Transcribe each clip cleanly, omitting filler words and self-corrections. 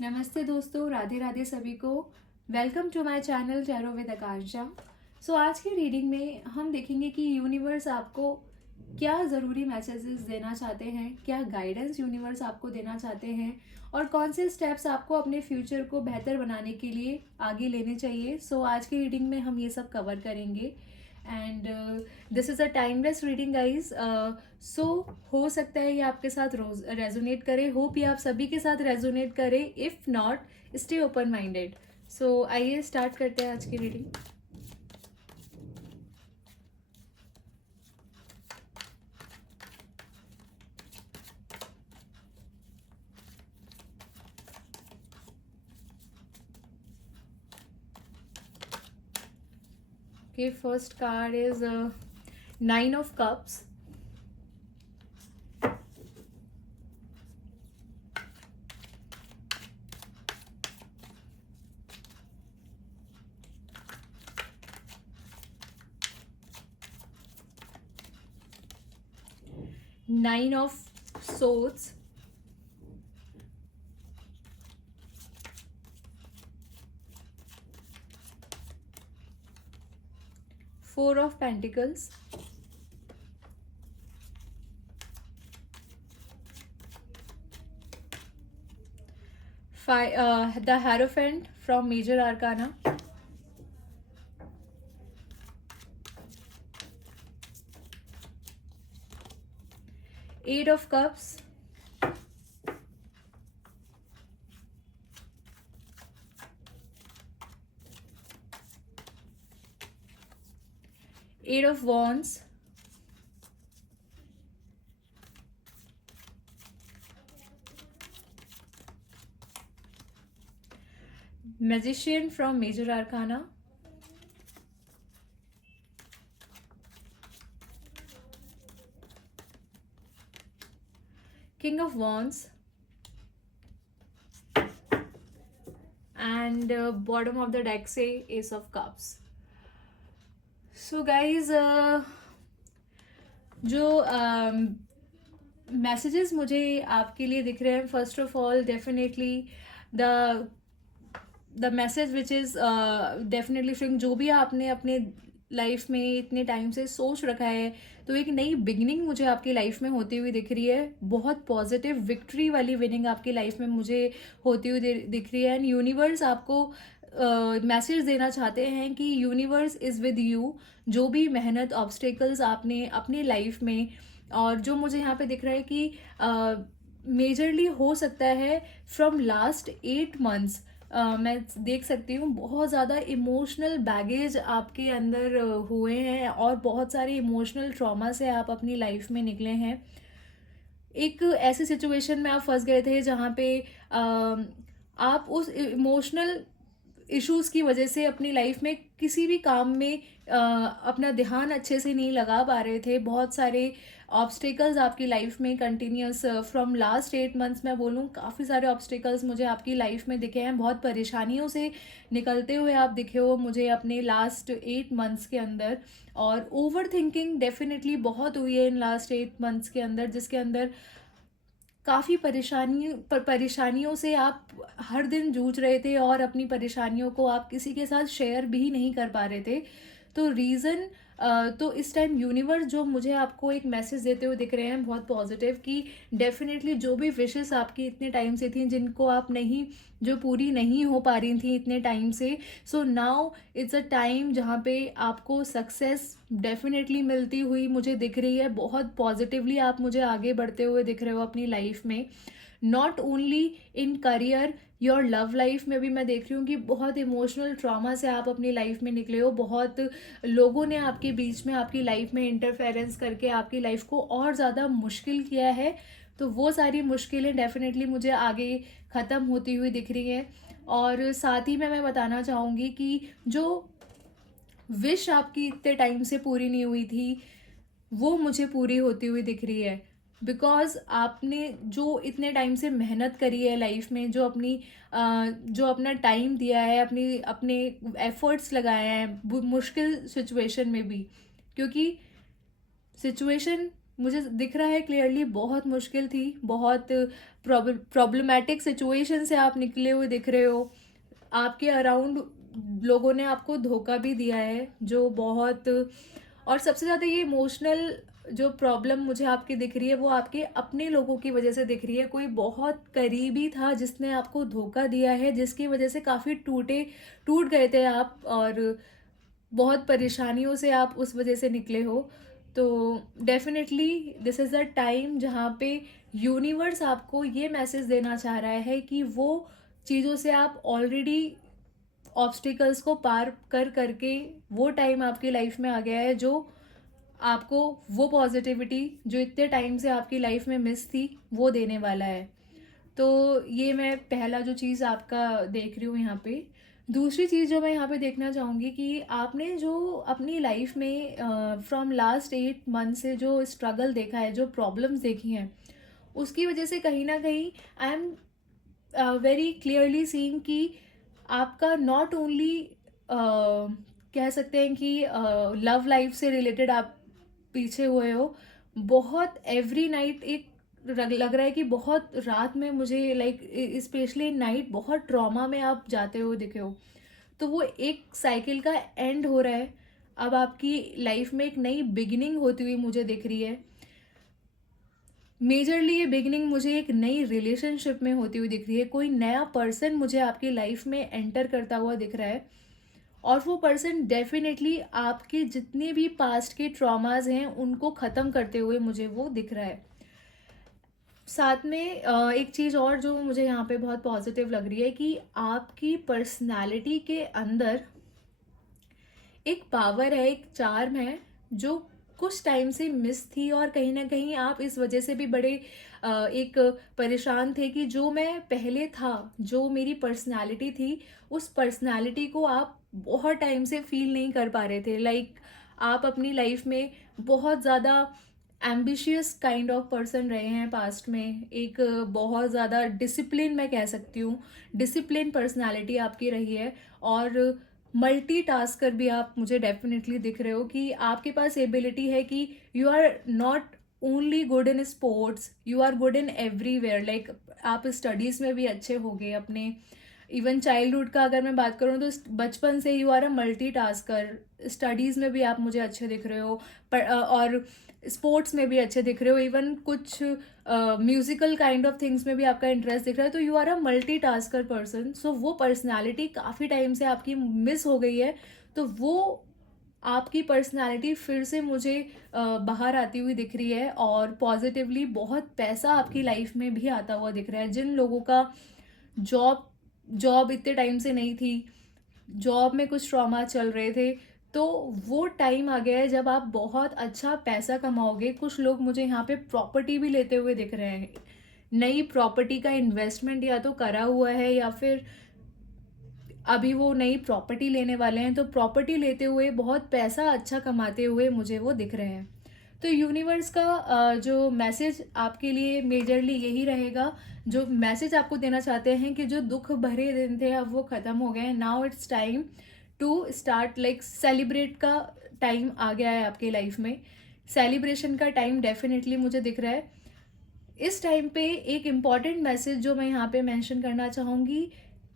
नमस्ते दोस्तों, राधे राधे सभी को। Welcome to my channel tarot with Akanksha. So आज की रीडिंग में हम देखेंगे कि यूनिवर्स आपको क्या ज़रूरी मैसेजेस देना चाहते हैं, क्या गाइडेंस यूनिवर्स आपको देना चाहते हैं और कौन से स्टेप्स आपको अपने फ्यूचर को बेहतर बनाने के लिए आगे लेने चाहिए। सो आज की रीडिंग में हम ये सब कवर करेंगे and this is a timeless reading guys. So हो सकता है ये आपके साथ रोज रेजोनेट करे, होप ये आप सभी के साथ रेजोनेट करे। If not, stay open minded. So आइए स्टार्ट करते हैं आज की reading. Okay, first card is Nine of Cups. Nine of Swords. Four of Pentacles. The Hierophant from Major Arcana. Eight of Cups. Eight of Wands. Magician from Major Arcana. King of Wands. And bottom of the deck say Ace of Cups. So guys, जो messages मुझे आपके लिए दिख रहे हैं, first of all definitely the message which is definitely from जो भी आपने अपने लाइफ में इतने टाइम से सोच रखा है, तो एक नई बिगनिंग मुझे आपकी लाइफ में होती हुई दिख रही है। बहुत पॉजिटिव विक्ट्री वाली विनिंग आपकी लाइफ में मुझे होती हुई दिख रही है। एंड यूनिवर्स आपको मैसेज देना चाहते हैं कि यूनिवर्स इज़ विद यू। जो भी मेहनत ऑब्स्टेकल्स आपने अपनी लाइफ में, और जो मुझे यहाँ पे दिख रहा है कि मेजरली हो सकता है फ्रॉम लास्ट 8 मंथ्स, मैं देख सकती हूँ बहुत ज़्यादा इमोशनल बैगेज आपके अंदर हुए हैं और बहुत सारे इमोशनल ट्रॉमा से आप अपनी लाइफ में निकले हैं। एक ऐसी सिचुएशन में आप फंस गए थे जहाँ पे आप उस इमोशनल इश्यूज़ की वजह से अपनी लाइफ में किसी भी काम में अपना ध्यान अच्छे से नहीं लगा पा रहे थे। बहुत सारे ऑब्स्टेकल्स आपकी लाइफ में कंटिन्यूस फ्रॉम लास्ट 8 मंथ्स मैं बोलूँ, काफ़ी सारे ऑब्स्टेकल्स मुझे आपकी लाइफ में दिखे हैं। बहुत परेशानियों से निकलते हुए आप दिखे हो मुझे अपने लास्ट 8 मंथ्स के अंदर। और ओवर थिंकिंग डेफिनेटली बहुत हुई है इन लास्ट 8 मंथ्स के अंदर, जिसके अंदर काफ़ी परेशानियों से आप हर दिन जूझ रहे थे और अपनी परेशानियों को आप किसी के साथ शेयर भी नहीं कर पा रहे थे। तो रीज़न तो इस टाइम यूनिवर्स जो मुझे आपको एक मैसेज देते हुए दिख रहे हैं बहुत पॉजिटिव, कि डेफिनेटली जो भी विशेस आपकी इतने टाइम से थी जिनको आप नहीं, जो पूरी नहीं हो पा रही थी इतने टाइम से, so now it's a time जहाँ पे आपको सक्सेस डेफिनेटली मिलती हुई मुझे दिख रही है। बहुत पॉजिटिवली आप मुझे आगे बढ़ते हुए दिख रहे हो अपनी लाइफ में। Not only in career, your love life में भी मैं देख रही हूँ कि बहुत इमोशनल ट्रॉमा से आप अपनी लाइफ में निकले हो। बहुत लोगों ने आपके बीच में आपकी लाइफ में इंटरफेरेंस करके आपकी लाइफ को और ज़्यादा मुश्किल किया है। तो वो सारी मुश्किलें डेफिनेटली मुझे आगे ख़त्म होती हुई दिख रही हैं। और साथ ही में मैं बताना चाहूँगी कि जो विश आपकी इतने टाइम से पूरी नहीं हुई थी वो मुझे पूरी होती हुई दिख रही है। बिकॉज आपने जो इतने टाइम से मेहनत करी है लाइफ में, जो अपना टाइम दिया है, अपने एफर्ट्स लगाए हैं मुश्किल सिचुएशन में भी, क्योंकि सिचुएशन मुझे दिख रहा है क्लियरली बहुत मुश्किल थी, बहुत प्रॉब्लमैटिक सिचुएशन से आप निकले हुए दिख रहे हो। आपके अराउंड लोगों ने आपको धोखा भी दिया है जो बहुत, और सबसे ज़्यादा ये इमोशनल जो प्रॉब्लम मुझे आपकी दिख रही है वो आपके अपने लोगों की वजह से दिख रही है। कोई बहुत करीबी था जिसने आपको धोखा दिया है, जिसकी वजह से काफ़ी टूट गए थे आप, और बहुत परेशानियों से आप उस वजह से निकले हो। तो definitely this is the time जहाँ पे यूनिवर्स आपको ये मैसेज देना चाह रहा है कि वो चीज़ों से आप ऑलरेडी ऑब्स्टिकल्स को पार करके वो टाइम आपकी लाइफ में आ गया है जो आपको वो पॉजिटिविटी जो इतने टाइम से आपकी लाइफ में मिस थी वो देने वाला है। तो ये मैं पहला जो चीज़ आपका देख रही हूँ यहाँ पे। दूसरी चीज़ जो मैं यहाँ पे देखना चाहूँगी कि आपने जो अपनी लाइफ में फ्रॉम लास्ट 8 मंथ से जो स्ट्रगल देखा है, जो प्रॉब्लम्स देखी हैं, उसकी वजह से कहीं ना कहीं I am very clearly seeing कि आपका नॉट ओनली कह सकते हैं कि लव लाइफ से रिलेटेड आप पीछे हुए हो, बहुत एवरी नाइट एक लग रहा है कि बहुत रात में मुझे लाइक स्पेशली नाइट बहुत ट्रॉमा में आप जाते हो दिखे हो। तो वो एक साइकिल का एंड हो रहा है, अब आपकी लाइफ में एक नई बिगिनिंग होती हुई मुझे दिख रही है। मेजरली ये बिगिनिंग मुझे एक नई रिलेशनशिप में होती हुई दिख रही है। कोई नया पर्सन मुझे आपकी लाइफ में एंटर करता हुआ दिख रहा है, और वो पर्सन डेफिनेटली आपके जितने भी पास्ट के ट्रॉमाज हैं उनको ख़त्म करते हुए मुझे वो दिख रहा है। साथ में एक चीज़ और जो मुझे यहाँ पे बहुत पॉजिटिव लग रही है कि आपकी पर्सनालिटी के अंदर एक पावर है, एक चार्म है जो कुछ टाइम से मिस थी, और कहीं ना कहीं आप इस वजह से भी बड़े एक परेशान थे कि जो मैं पहले था, जो मेरी पर्सनालिटी थी, उस पर्सनालिटी को आप बहुत टाइम से फील नहीं कर पा रहे थे। लाइक आप अपनी लाइफ में बहुत ज़्यादा एम्बिशियस काइंड ऑफ पर्सन रहे हैं पास्ट में, एक बहुत ज़्यादा डिसिप्लिन, मैं कह सकती हूँ डिसिप्लिन पर्सनालिटी आपकी रही है, और मल्टीटास्कर भी आप मुझे डेफिनेटली दिख रहे हो कि आपके पास एबिलिटी है कि you are not only good in sports, you are good in everywhere. Like आप स्टडीज़ में भी अच्छे हो गए अपने, इवन चाइल्डहुड का अगर मैं बात करूँ तो बचपन से you are a multitasker. Studies में भी आप मुझे अच्छे दिख रहे हो, और स्पोर्ट्स में भी अच्छे दिख रहे हो, इवन कुछ म्यूजिकल काइंड ऑफ थिंग्स में भी आपका इंटरेस्ट दिख रहा है। तो you are a multi tasker person. So वो पर्सनैलिटी काफ़ी टाइम से आपकी मिस हो गई है, तो वो आपकी पर्सनैलिटी फिर से मुझे बाहर आती हुई दिख रही है, और पॉजिटिवली बहुत पैसा आपकी लाइफ में भी आता हुआ दिख रहा है। जिन लोगों का जॉब जॉब इतने टाइम से नहीं थी, जॉब में कुछ ट्रॉमा चल रहे थे, तो वो टाइम आ गया है जब आप बहुत अच्छा पैसा कमाओगे। कुछ लोग मुझे यहाँ पे प्रॉपर्टी भी लेते हुए दिख रहे हैं, नई प्रॉपर्टी का इन्वेस्टमेंट या तो करा हुआ है या फिर अभी वो नई प्रॉपर्टी लेने वाले हैं। तो प्रॉपर्टी लेते हुए बहुत पैसा अच्छा कमाते हुए मुझे वो दिख रहे हैं। तो यूनिवर्स का जो मैसेज आपके लिए मेजरली यही रहेगा, जो मैसेज आपको देना चाहते हैं कि जो दुख भरे दिन थे अब वो ख़त्म हो गए हैं। Now it's time to start like celebrate का टाइम आ गया है आपकी लाइफ में। सेलिब्रेशन का टाइम डेफिनेटली मुझे दिख रहा है। इस टाइम पे एक इम्पॉर्टेंट मैसेज जो मैं यहाँ पे मेंशन करना चाहूँगी,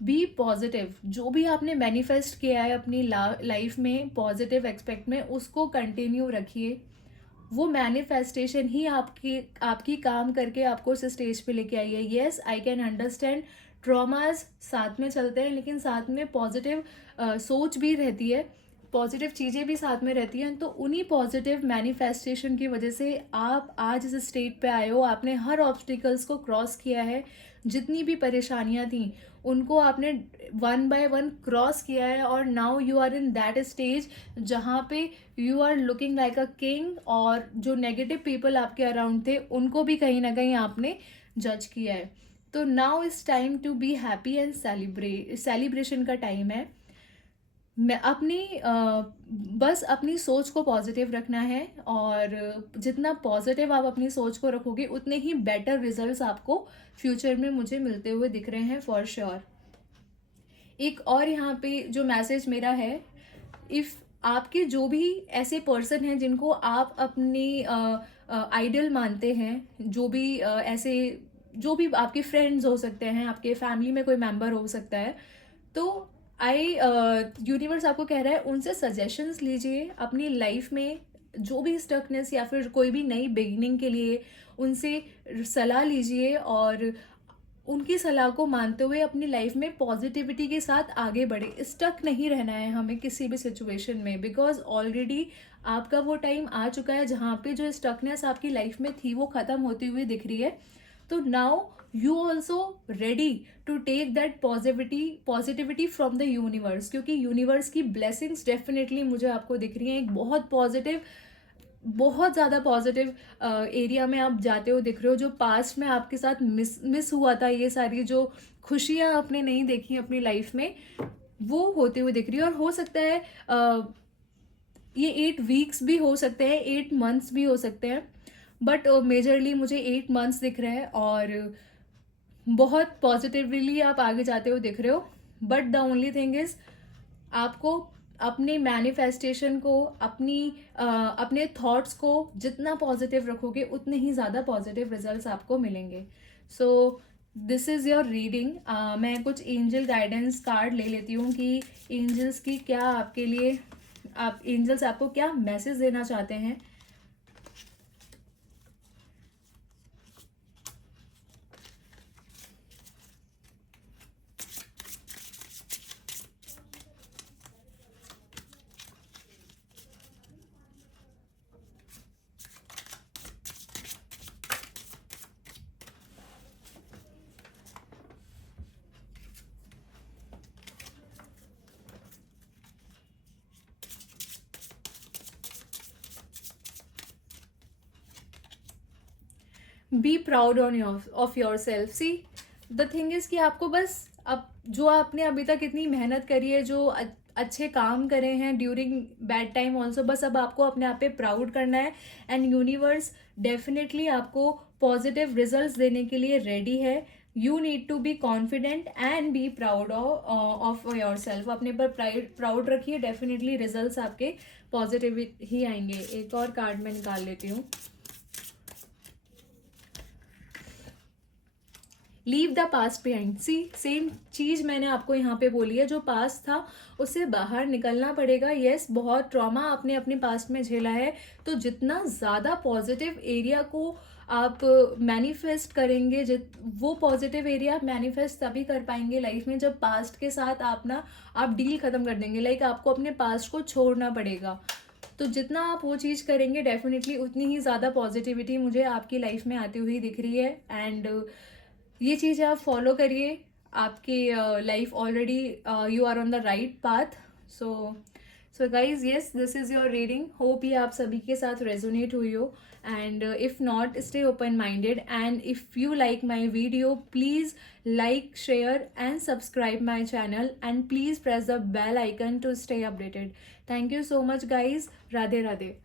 बी पॉजिटिव। जो भी आपने मैनिफेस्ट किया है अपनी लाइफ में पॉजिटिव एक्सपेक्ट में, उसको कंटिन्यू रखिए। वो मैनिफेस्टेशन ही आपकी आपकी काम करके आपको उस स्टेज पे लेके आई है। Yes, I can understand traumas साथ में चलते हैं, लेकिन साथ में पॉजिटिव सोच भी रहती है, पॉजिटिव चीज़ें भी साथ में रहती हैं। तो उन्हीं पॉजिटिव मैनिफेस्टेशन की वजह से आप आज इस स्टेट पे आए हो। आपने हर ऑब्स्टिकल्स को क्रॉस किया है, जितनी भी परेशानियां थी उनको आपने वन बाय वन क्रॉस किया है, और now you are in that stage जहाँ पे you are looking like a king, और जो नेगेटिव पीपल आपके अराउंड थे उनको भी कहीं ना कहीं आपने जज किया है। तो now is time to be happy and celebration का टाइम है। मैं अपनी बस अपनी सोच को पॉजिटिव रखना है, और जितना पॉजिटिव आप अपनी सोच को रखोगे उतने ही बेटर रिजल्ट्स आपको फ्यूचर में मुझे मिलते हुए दिख रहे हैं फॉर श्योर। एक और यहाँ पे जो मैसेज मेरा है, इफ़ आपके जो भी ऐसे पर्सन हैं जिनको आप अपनी आइडल मानते हैं, जो भी ऐसे जो भी आपके फ्रेंड्स हो सकते हैं, आपके फैमिली में कोई मेंबर हो सकता है, तो यूनिवर्स आपको कह रहा है उनसे सजेशंस लीजिए अपनी लाइफ में, जो भी स्टकनेस या फिर कोई भी नई बिगिनिंग के लिए उनसे सलाह लीजिए, और उनकी सलाह को मानते हुए अपनी लाइफ में पॉजिटिविटी के साथ आगे बढ़े। स्टक नहीं रहना है हमें किसी भी सिचुएशन में, बिकॉज ऑलरेडी आपका वो टाइम आ चुका है जहाँ पे जो स्टकनेस आपकी लाइफ में थी वो ख़त्म होती हुई दिख रही है। तो now you also ready to take that positivity from the universe, क्योंकि यूनिवर्स की ब्लेसिंग्स डेफिनेटली मुझे आपको दिख रही हैं। एक बहुत ज़्यादा पॉजिटिव एरिया में आप जाते हो दिख रहे हो, जो पास्ट में आपके साथ मिस हुआ था, ये सारी जो खुशियाँ आपने नहीं देखी अपनी लाइफ में, वो होते हुए दिख रही है। और हो सकता है ये 8 वीक्स भी हो सकते हैं, 8 मंथ्स भी हो सकते हैं, बट मेजरली मुझे 8 मंथ्स दिख रहे हैं, और बहुत पॉजिटिवली आप आगे जाते हो दिख रहे हो। But the only thing is, आपको अपने मैनिफेस्टेशन को, अपने थॉट्स को जितना पॉजिटिव रखोगे उतने ही ज़्यादा पॉजिटिव रिजल्ट्स आपको मिलेंगे। So this is your reading. मैं कुछ एंजल गाइडेंस कार्ड ले लेती हूँ कि एंजल्स की क्या आपके लिए, एंजल्स आपको क्या मैसेज देना चाहते हैं। B proud of your self. See the thing is कि आपको बस, अब जो आपने अभी तक इतनी मेहनत करी है, जो अच्छे काम करे हैं ड्यूरिंग बैड टाइम ऑल्सो, बस अब आपको अपने आप पे प्राउड करना है। एंड यूनिवर्स डेफिनेटली आपको पॉजिटिव रिजल्ट्स देने के लिए रेडी है। You need to be confident and be proud of yourself. अपने पर प्राउड रखिए, डेफिनेटली रिजल्ट्स आपके पॉजिटिव ही आएंगे। एक और कार्ड मैं निकाल लेती हूँ। Leave the past behind. See same चीज़ मैंने आपको यहाँ पे बोली है, जो पास्ट था उससे बाहर निकलना पड़ेगा। यस, बहुत ट्रॉमा आपने अपने पास्ट में झेला है, तो जितना ज़्यादा पॉजिटिव एरिया को आप मैनिफेस्ट करेंगे, वो पॉजिटिव एरिया आप मैनिफेस्ट तभी कर पाएंगे लाइफ में जब पास्ट के साथ आप डील ख़त्म कर देंगे। लाइक आपको अपने पास्ट को छोड़ना पड़ेगा। तो जितना आप वो चीज़ करेंगे, डेफिनेटली उतनी ही ज़्यादा पॉजिटिविटी मुझे आपकी लाइफ में आती हुई दिख रही है। एंड ये चीज़ आप फॉलो करिए, आपकी life already you are on the right path. So guys, yes, this is your reading. Hope ये आप सभी के साथ रेजोनेट हुई हो, and if not, stay open minded. And if you like my video, please like, share and subscribe my channel, and please press the bell icon to stay updated. Thank you so much guys. Radhe Radhe.